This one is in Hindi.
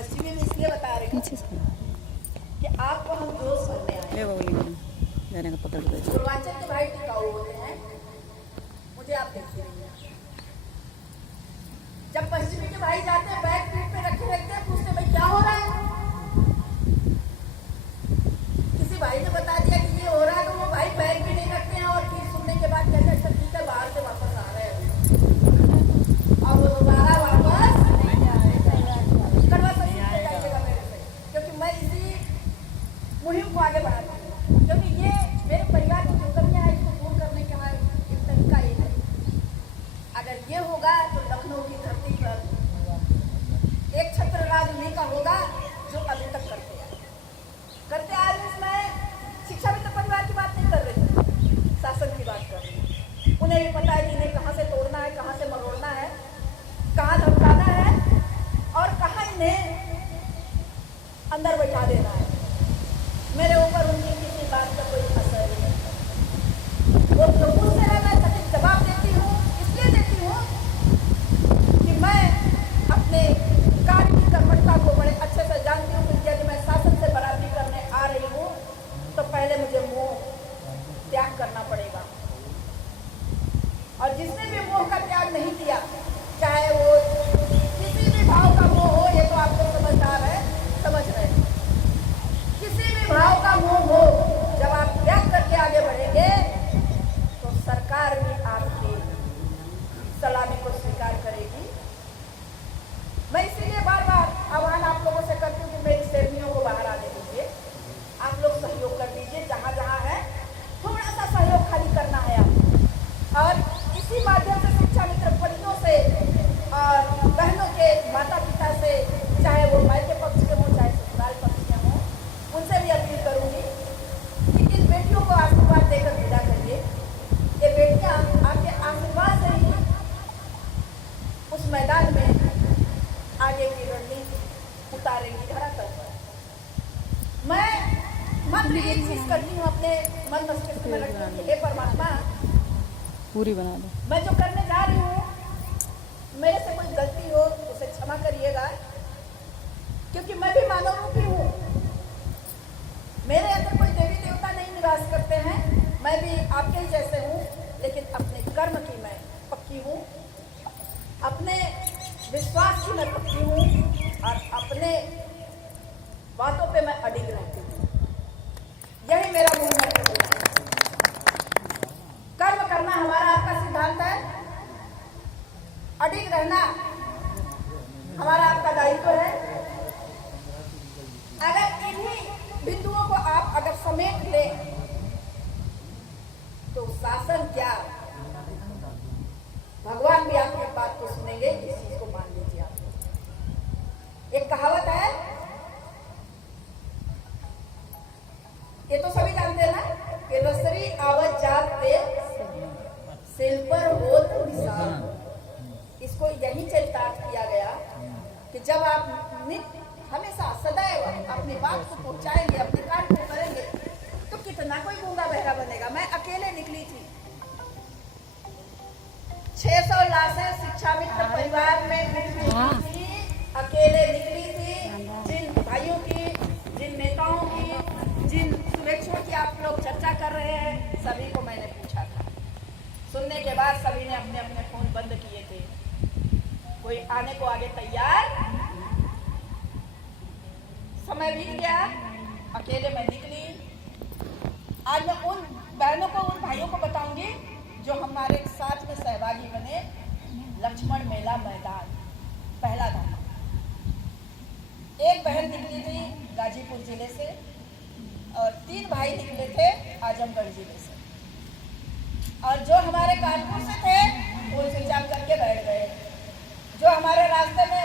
पश्चिमी में इसलिए बता रही हूँ कि आपको हम जोश भरने आए। जाने का पकड़ दे। पूर्वांचल के भाई टिकाऊ होते हैं, मुझे आप देखिए। जब पश्चिमी के भाई जाते हैं बैग पीठ पे रखे रखते हैं, पूछते भाई क्या हो रहा है। किसी भाई ने बता दिया कि ये हो रहा है तो वो भाई बैग भी नहीं रखते हैं और फिर सुनने के बाद कहते हैं अच्छा ठीक है बाहर से वापस आ रहे हैं और वो दोबारा वापस करवा जाइएगा मेरे से, क्योंकि मैं इसी मुहिम को आगे बढ़ाती हूँ, क्योंकि ये मेरे परिवार की जो कमियां है इसको दूर करने का एक तरीका ये है। अगर ये होगा तो लखनऊ की धरती पर एक छत्र राज उन्हीं का होगा जो अभी तक करते आ रहे। इसमें शिक्षा मित्र परिवार की बात नहीं कर रही, शासन की बात कर रही हूँ। उन्हें भी पता है कि इन्हें कहाँ से तोड़ना है, कहाँ से मरोड़ना है, कहाँ धमकाना है और कहाँ इन्हें अंदर बैठा देना है। मेरे ऊपर उनकी किसी बात का कोई असर नहीं है। वो जो पूछते हैं मैं सटीक जवाब देती हूँ, इसलिए देती हूँ कि मैं अपने कार्य की कर्मठता को बड़े अच्छे से जानती हूँ कि यदि मैं शासन से बराबरी करने आ रही हूँ तो पहले मुझे मोह त्याग करना पड़ेगा। और जिसने भी मोह का त्याग नहीं किया, चाहे वो किसी भी भाव का मोह हो, ये तो आप लोग समझदार है, समझ रहे हैं, किसी भी भाव का मोह हो, जब आप त्याग करके आगे बढ़ेंगे तो सरकार भी आपकी सलामी को स्वीकार करेगी। मैं इसीलिए बार बार आह्वान आप लोगों से करती हूँ कि मेरी सेवनियों को बाहर आने दीजिए, आप लोग सहयोग कर दीजिए, जहाँ जहाँ है थोड़ा सा सहयोग खाली करना है आप। और इसी माध्यम से शिक्षा मित्र पतियों से और बहनों के माता पिता से, चाहे वो माई के पक्ष के हों चाहे ससुराल पक्ष के हों, उनसे भी अपील करूँगी कि इन बेटियों को आशीर्वाद देकर विदा करिए। ये बेटियाँ आपके आशीर्वाद से ही उस मैदान में आगे की रणनीति उतारेंगी धरातल पर। मैं मात्र एक चीज करती हूँ, अपने मन मस्तिष्क में रखती हूँ कि हे परमात्मा पूरी बना दो। मैं जो करने जा रही हूँ, मेरे से कोई गलती हो उसे क्षमा करिएगा, क्योंकि मैं भी मानव रूपी हूँ। मेरे अंदर कोई देवी देवता नहीं निवास करते हैं, मैं भी आपके ही जैसे हूँ, लेकिन अपने कर्म की मैं पक्की हूँ, अपने विश्वास की मैं पक्की हूँ और अपने बातों पे मैं अडिग रहती हूँ। यही मेरा मूल मंत्र है। कर्म करना हमारा आपका सिद्धांत है, अडिग रहना हमारा आपका दायित्व है। अगर इन्हीं बिंदुओं को आप अगर समेट लें तो शासन क्या, भगवान भी आपकी बात को सुनेंगे। इस चीज को मान लीजिए आप। एक कहावत है, ये तो सभी जानते हैं ना, कि रसरी आवत जात पे सिल पर होत निशान। इसको यही चरितार्थ किया गया कि जब आप हमेशा सदैव अपनी बात को पहुंचाएंगे, अपने कार्य को करेंगे, तो कितना कोई गूंगा बहरा बनेगा। मैं अकेले निकली थी, 600 लाशें शिक्षा मित्र परिवार में थी, अकेले निकली थी। जिन भाइयों की, जिन नेताओं की, जिन सुरक्षों की आप लोग चर्चा कर रहे हैं, सभी को मैंने पूछा था। सुनने के बाद सभी ने अपने अपने फोन बंद किए थे, कोई आने को आगे तैयार। समय बीत गया, अकेले मैं निकली। आज मैं उन बहनों को, उन भाइयों को बताऊंगी जो हमारे साथ में सहभागी बने। लक्ष्मण मेला मैदान पहला धाम। एक बहन निकली थी गाजीपुर जिले से और 3 भाई निकले थे आजमगढ़ जिले से, और जो हमारे कानपुर से थे वो इंतजाम करके बैठ गए। जो हमारे रास्ते में